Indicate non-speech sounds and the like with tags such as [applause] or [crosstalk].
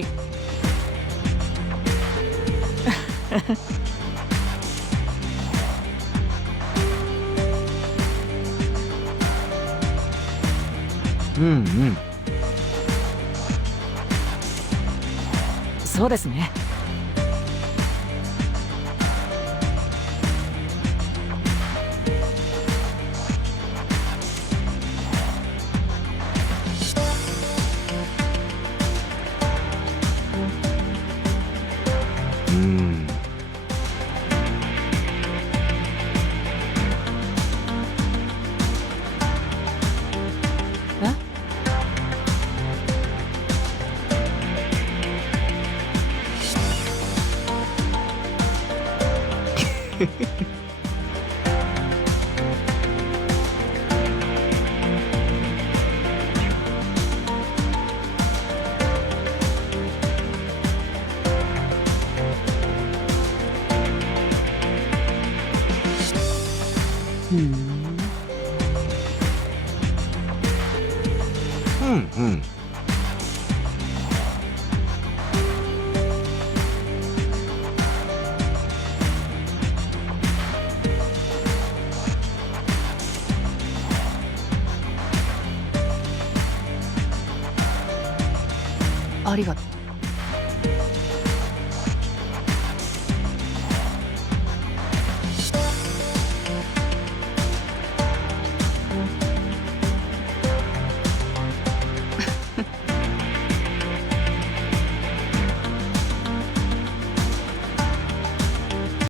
い。[laughs] うんうん。そうですね。うん [laughs] うんうん。ありがとう。